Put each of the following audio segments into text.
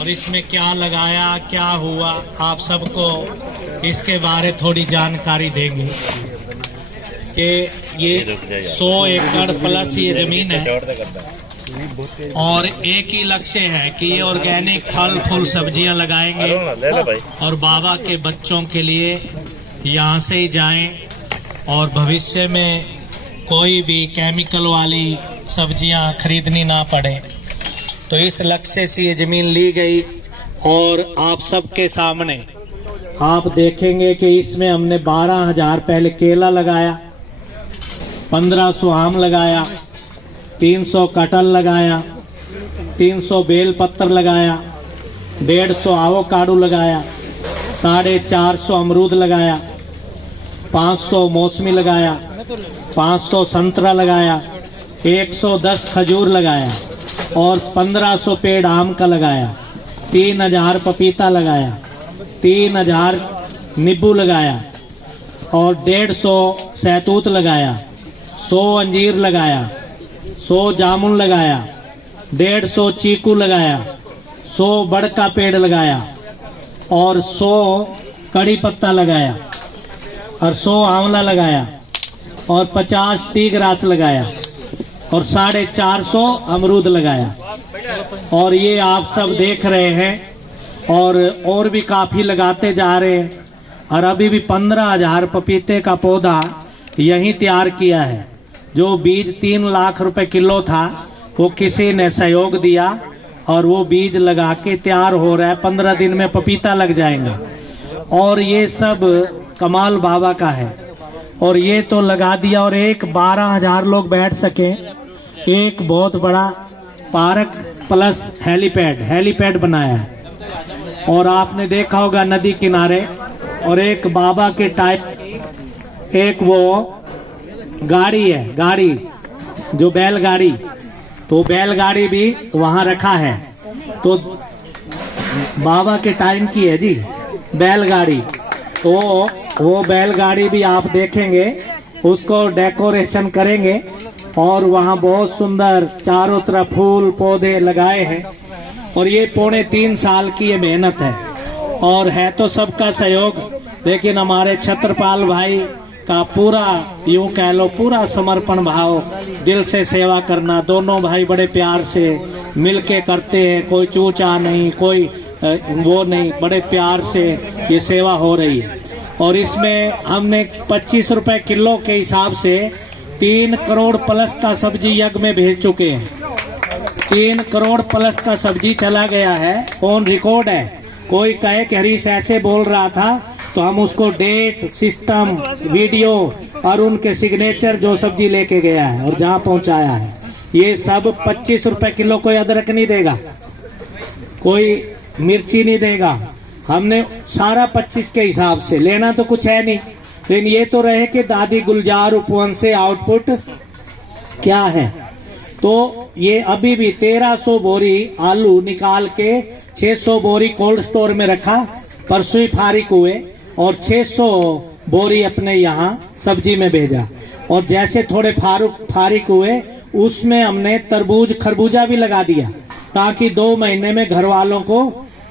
और इसमें क्या लगाया, क्या हुआ, आप सबको इसके बारे थोड़ी जानकारी देंगे कि ये 100 एकड़ प्लस ये जमीन है और एक ही लक्ष्य है कि ये ऑर्गेनिक फल फूल सब्जियां लगाएंगे और बाबा के बच्चों के लिए यहाँ से ही जाएं और भविष्य में कोई भी केमिकल वाली सब्जियां खरीदनी ना पड़े। तो इस लक्ष्य से ये जमीन ली गई और आप सबके सामने आप देखेंगे कि इसमें हमने 12,000 पहले केला लगाया, 1500 आम लगाया, 300 कटहल लगाया, 300 बेल पत्तर लगाया, 150 एवोकाडो लगाया, 450 अमरूद लगाया, 500 मौसमी लगाया, 500 संतरा लगाया, 110 खजूर लगाया और 1500 पेड़ आम का लगाया, 3000 पपीता लगाया, 3000 नींबू लगाया और 150 सहतूत लगाया, 100 अंजीर लगाया, 100 जामुन लगाया, 150 चीकू लगाया, 100 बड़ का पेड़ लगाया और 100 कड़ी पत्ता लगाया और 100 आंवला लगाया और 50 तीगरास लगाया और 450 अमरूद लगाया। और ये आप सब देख रहे हैं और भी काफी लगाते जा रहे हैं और अभी भी 15,000 पपीते का पौधा यहीं तैयार किया है। जो बीज 3 लाख रुपए किलो था वो किसी ने सहयोग दिया और वो बीज लगा के तैयार हो रहा है। 15 दिन में पपीता लग जाएगा और ये सब कमाल बाबा का है। और ये तो लगा दिया और एक 12,000 लोग बैठ सके, एक बहुत बड़ा पार्क प्लस हेलीपैड बनाया है। और आपने देखा होगा नदी किनारे और एक बाबा के टाइप एक वो गाड़ी है, गाड़ी जो बैलगाड़ी, तो बैलगाड़ी भी वहां रखा है। तो बाबा के टाइम की है जी बैलगाड़ी। तो वो बैलगाड़ी भी आप देखेंगे, उसको डेकोरेशन करेंगे और वहां बहुत सुंदर चारों तरफ फूल पौधे लगाए हैं। और ये 3.25 साल की ये मेहनत है और है तो सबका सहयोग, लेकिन हमारे छत्रपाल भाई का पूरा यूं कह लो पूरा समर्पण भाव, दिल से सेवा करना। दोनों भाई बड़े प्यार से मिलके करते हैं, कोई चूचा नहीं, कोई वो नहीं, बड़े प्यार से ये सेवा हो रही है। और इसमें हमने 25 रुपए किलो के हिसाब से 3 करोड़ प्लस का सब्जी यज्ञ में भेज चुके हैं। 3 करोड़ प्लस का सब्जी चला गया है, ऑन रिकॉर्ड है। कोई कहे कि हरीश ऐसे बोल रहा था तो हम उसको डेट, सिस्टम, वीडियो और उनके सिग्नेचर जो सब्जी लेके गया है और जहां पहुंचाया है, ये सब 25 रुपए किलो। कोई अदरक नहीं देगा, कोई मिर्ची नहीं देगा, हमने सारा 25 के हिसाब से। लेना तो कुछ है नहीं, लेकिन ये तो रहे कि दादी गुलजार उपवन से आउटपुट क्या है। तो ये अभी भी 1300 बोरी आलू निकाल के 600 बोरी कोल्ड स्टोर में रखा, परसों ही फारिक हुए और 600 बोरी अपने यहाँ सब्जी में भेजा। और जैसे थोड़े फारिक हुए उसमें हमने तरबूज खरबूजा भी लगा दिया ताकि 2 महीने में घर वालों को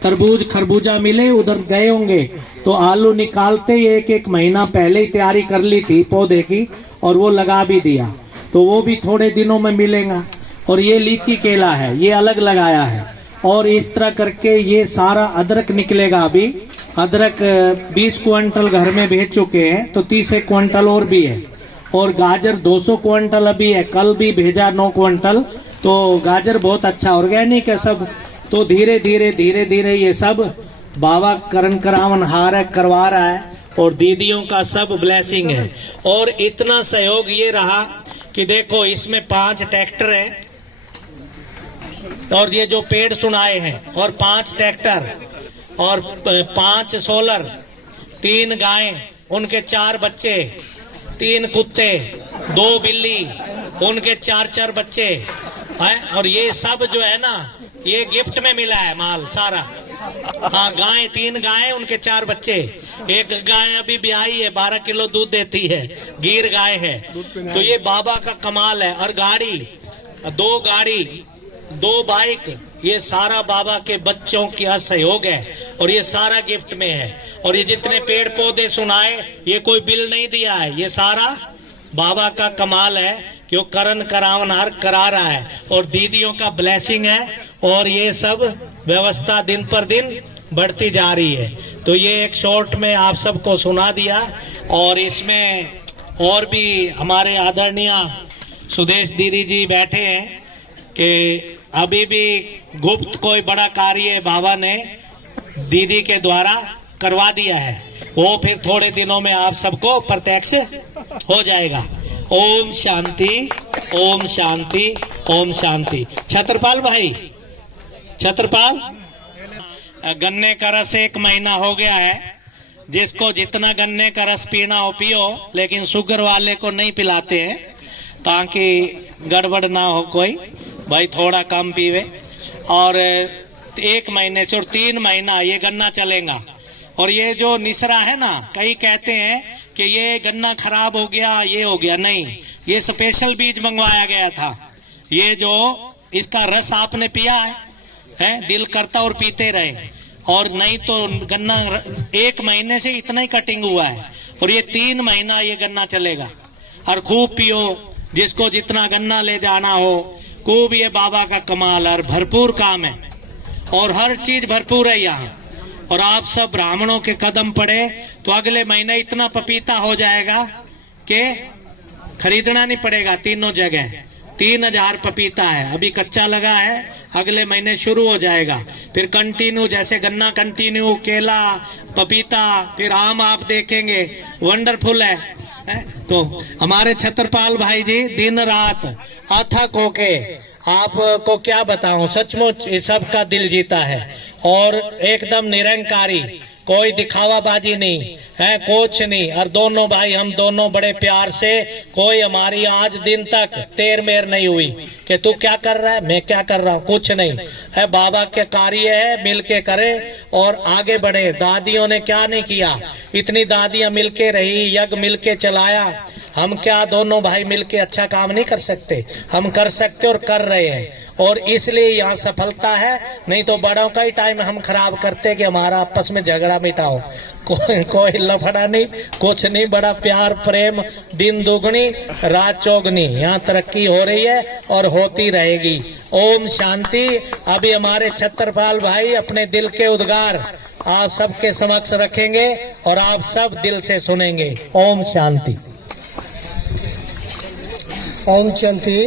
तरबूज खरबूजा मिले। उधर गए होंगे तो आलू निकालते ही एक महीना पहले ही तैयारी कर ली थी पौधे की और वो लगा भी दिया, तो वो भी थोड़े दिनों में मिलेगा। और ये लीची केला है, ये अलग लगाया है। और इस तरह करके ये सारा अदरक निकलेगा। अभी अदरक 20 क्विंटल घर में भेज चुके हैं, तो 30 क्विंटल और भी है। और गाजर 200 क्विंटल अभी है, कल भी भेजा 9 क्विंटल। तो गाजर बहुत अच्छा ऑर्गेनिक है सब। तो धीरे धीरे ये सब बाबा करण करावन हार करवा रहा है और दीदियों का सब ब्लेसिंग है। और इतना सहयोग ये रहा कि देखो इसमें 5 ट्रैक्टर हैं और ये जो पेड़ सुनाए हैं और 5 ट्रैक्टर और 5 सोलर, 3 गायें, उनके 4 बच्चे, 3 कुत्ते, 2 बिल्ली, उनके 4 बच्चे है। और ये सब जो है ना ये गिफ्ट में मिला है माल सारा। हाँ, गाय 3 गायें, उनके 4 बच्चे। एक गाय अभी भी आई है, 12 किलो दूध देती है, गिर गाय है। तो ये बाबा का कमाल है। और गाड़ी 2 गाड़ी, 2 बाइक ये सारा बाबा के बच्चों का सहयोग है और ये सारा गिफ्ट में है। और ये जितने पेड़ पौधे सुनाए ये कोई बिल नहीं दिया है, ये सारा बाबा का कमाल है कि वो करण करावनहार करा रहा है और दीदियों का ब्लेसिंग है और ये सब व्यवस्था दिन पर दिन बढ़ती जा रही है। तो ये एक शॉर्ट में आप सबको सुना दिया। और इसमें और भी हमारे आदरणीय सुदेश दीदी जी बैठे हैं कि अभी भी गुप्त कोई बड़ा कार्य बाबा ने दीदी के द्वारा करवा दिया है, वो फिर थोड़े दिनों में आप सबको प्रत्यक्ष हो जाएगा। ओम शांति, ओम शांति, ओम शांति। छत्रपाल भाई, छत्रपाल, गन्ने का रस 1 महीना हो गया है, जिसको जितना गन्ने का रस पीना हो पियो, लेकिन शुगर वाले को नहीं पिलाते हैं ताकि गड़बड़ ना हो कोई, भाई थोड़ा कम पीवे। और 1 महीने से 3 महीना ये गन्ना चलेगा। और ये जो निसरा है ना, कई कहते हैं कि ये गन्ना खराब हो गया, ये हो गया, नहीं, ये स्पेशल बीज मंगवाया गया था। ये जो इसका रस आपने पिया है दिल करता और पीते रहे। और नहीं तो गन्ना 1 महीने से इतना ही कटिंग हुआ है और ये 3 महीना ये गन्ना चलेगा। और खूब पियो, जिसको जितना गन्ना ले जाना हो खूब। ये बाबा का कमाल और भरपूर काम है और हर चीज भरपूर है यहाँ। और आप सब ब्राह्मणों के कदम पड़े तो अगले महीने इतना पपीता हो जाएगा कि खरीदना नहीं पड़ेगा। तीनों जगह 3000 पपीता है, अभी कच्चा लगा है, अगले महीने शुरू हो जाएगा। फिर कंटिन्यू, जैसे गन्ना कंटिन्यू, केला, पपीता, फिर आम आप देखेंगे, वंडरफुल है। तो हमारे छत्रपाल भाई जी दिन रात अथक होके, आपको क्या बताऊं, सचमुच इस सबका दिल जीता है और एकदम निरंकारी, कोई दिखावाबाजी नहीं है, कुछ नहीं। और दोनों भाई, हम दोनों बड़े प्यार से, कोई हमारी आज दिन तक तेर मेर नहीं हुई कि तू क्या कर रहा है, मैं क्या कर रहा हूँ, कुछ नहीं है। बाबा के कार्य है, मिलके करे और आगे बढ़े। दादियों ने क्या नहीं किया, इतनी दादियां मिलके रही, यज्ञ मिलके चलाया। हम क्या दोनों भाई मिलके अच्छा काम नहीं कर सकते? हम कर सकते और कर रहे हैं और इसलिए यहाँ सफलता है। नहीं तो बड़ों का ही टाइम हम खराब करते कि हमारा आपस में झगड़ा मिटाओ, कोई लफड़ा नहीं, कुछ नहीं, बड़ा प्यार प्रेम, दिन दुगनी रात चौगनी। यहाँ तरक्की हो रही है और होती रहेगी। ओम शांति। अभी हमारे छत्रपाल भाई अपने दिल के उद्गार आप सबके समक्ष रखेंगे और आप सब दिल से सुनेंगे। ओम शांति। ओम शांति।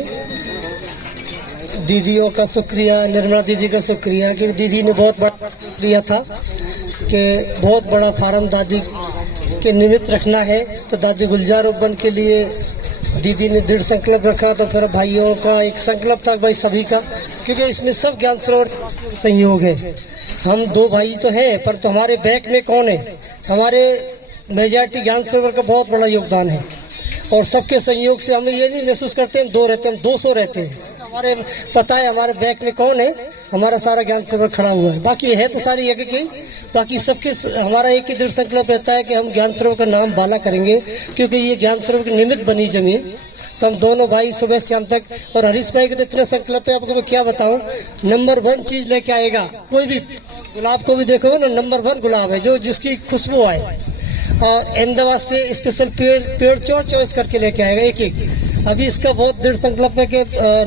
दीदियों का शुक्रिया, निर्मला दीदी का शुक्रिया कि दीदी ने बहुत बड़ा लिया था कि बहुत बड़ा फार्म दादी के निमित्त रखना है। तो दादी गुलजार उपवन के लिए दीदी ने दृढ़ संकल्प रखा। तो फिर भाइयों का एक संकल्प था, भाई सभी का, क्योंकि इसमें सब ज्ञान सरोवर संयोग है। हम 2 भाई तो हैं, पर तो हमारे बैक में कौन है? हमारे मेजॉरिटी ज्ञान सरोवर का बहुत बड़ा योगदान है और सबके संयोग से हम ये नहीं महसूस करते हम 2 रहते हैं, हम 200 रहते हैं। हमारे पता है हमारे बैक में कौन है, हमारा सारा ज्ञान सरोवर खड़ा हुआ है। बाकी है तो सारी यज्ञ की, बाकी सबके हमारा एक ही दृढ़ संकल्प रहता है कि हम ज्ञान सरोवर का नाम बाला करेंगे, क्योंकि ये ज्ञान सरोवर के निमित्त बनी जमीन। तो हम दोनों भाई सुबह शाम तक, और हरीश भाई के तो इतना संकल्प है, आपको मैं क्या बताऊं, नंबर 1 चीज लेके आएगा। कोई भी गुलाब को भी देखोगे ना, नंबर 1 गुलाब है जो जिसकी खुशबू आए। और अहमदाबाद से स्पेशल पेड़ चॉइस करके लेके आएगा एक। अभी इसका बहुत दृढ़ संकल्प है कि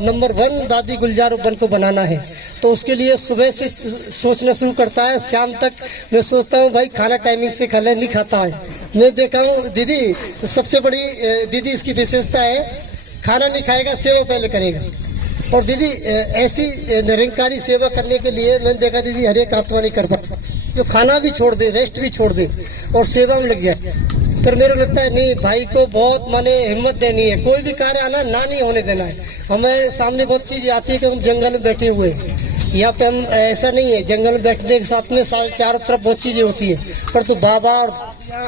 नंबर 1 दादी गुलजार उपवन को बनाना है। तो उसके लिए सुबह से सोचना शुरू करता है, शाम तक मैं सोचता हूँ भाई खाना टाइमिंग से खा ले, नहीं खाता है। मैं देखा हूँ दीदी, तो सबसे बड़ी दीदी इसकी विशेषता है, खाना नहीं खाएगा, सेवा पहले करेगा। और दीदी ऐसी निरंकारी सेवा करने के लिए मैंने देखा दीदी हर एक आत्मा नहीं कर पाता, जो खाना भी छोड़ दे, रेस्ट भी छोड़ दे और सेवा में लग जाए। फिर मेरे को लगता है नहीं, भाई को बहुत माने हिम्मत देनी है, कोई भी कार्य आना ना नहीं होने देना है। हमें सामने बहुत चीज़ आती है कि हम जंगल में बैठे हुए हैं, यहाँ पे हम ऐसा नहीं है। जंगल में बैठने के साथ में चारों तरफ बहुत चीज़ें होती है, पर तो बाबा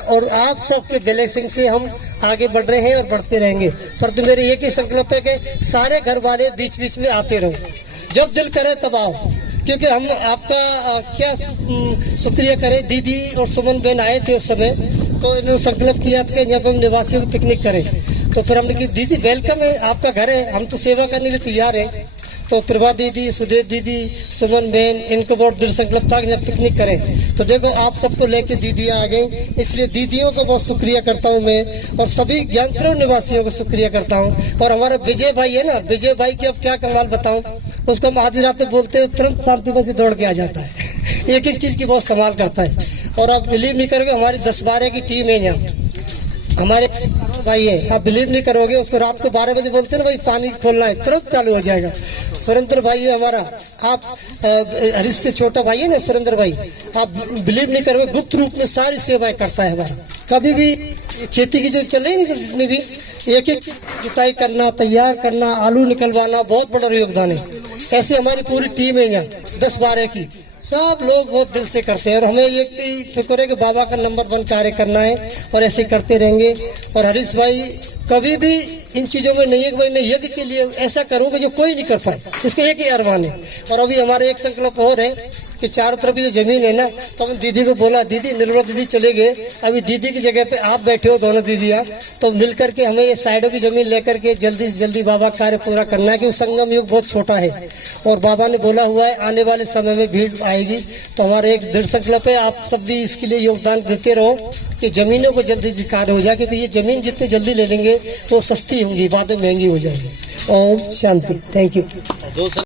और आप सबके ब्लेसिंग से हम आगे बढ़ रहे हैं और बढ़ते रहेंगे। पर तो मेरे एक ही संकल्प है कि सारे घर वाले बीच बीच में आते रहो, जब दिल करे तब आओ, क्योंकि हम आपका क्या शुक्रिया करें। दीदी और सुमन बहन आए थे उस समय, तो इन्होंने संकल्प किया था कि यहाँ पर हम निवासियों की पिकनिक करें। तो फिर हमने कहा दीदी वेलकम है, आपका घर है, हम तो सेवा करने के लिए तैयार है। तो प्रभा दीदी, सुदेश दीदी, सुमन बहन, इनको बहुत दृढ़ संकल्प था कि जब पिकनिक करें। तो देखो आप सबको लेके दीदियाँ आ गई, इसलिए दीदियों का बहुत शुक्रिया करता हूँ मैं, और सभी ज्ञानसरोवर निवासियों को शुक्रिया करता हूँ। और हमारा विजय भाई है ना, विजय भाई की अब क्या कमाल बताऊँ, उसको हम आधी रात में बोलते हैं तुरंत शांति बस दौड़ के आ जाता है। एक एक चीज़ की बहुत संभाल करता है। और आप बिलीव नहीं करोगे, हमारी 10-12 की टीम है यहाँ, हमारे भाई है, आप बिलीव नहीं करोगे, उसको रात को 12 बजे बोलते हैं ना भाई पानी खोलना है, तुरंत चालू हो जाएगा। सुरेंद्र भाई है हमारा, आप हरीश से छोटा भाई है ना सुरेंद्र भाई, आप बिलीव नहीं करोगे, गुप्त रूप में सारी सेवाएं करता है हमारा। कभी भी खेती की जो चल रही नहीं जितनी भी, एक एक जुताई करना, तैयार करना, आलू निकलवाना, बहुत बड़ा योगदान है। ऐसे हमारी पूरी टीम है यहाँ 10-12 की, सब लोग बहुत दिल से करते हैं। और हमें ये फिक्र है कि बाबा का नंबर 1 कार्य करना है और ऐसे करते रहेंगे। और हरीश भाई कभी भी इन चीज़ों में नहीं है कि भाई मैं यज्ञ के लिए ऐसा करूँगा जो कोई नहीं कर पाए, इसका एक ही अरमान है। और अभी हमारे एक संकल्प और है कि चारों तरफ जो जमीन है ना, तो हमने दीदी को बोला, दीदी निर्मला दीदी चले गए, अभी दीदी की जगह पे आप बैठे हो दोनों दीदियाँ, तो मिल करके हमें ये साइडों की जमीन लेकर के जल्दी से जल्दी बाबा का कार्य पूरा करना है, क्योंकि संगम युग बहुत छोटा है और बाबा ने बोला हुआ है आने वाले समय में भीड़ आएगी। तो हमारा एक दृढ़ संकल्प है, आप सब भी इसके लिए योगदान देते रहो कि जमीनों को जल्दी से कार्य हो जाए, क्योंकि ये जमीन जितनी जल्दी ले लेंगे वो सस्ती होंगी, बाद में महंगी हो जाएगी। ओम शांति। Thank you.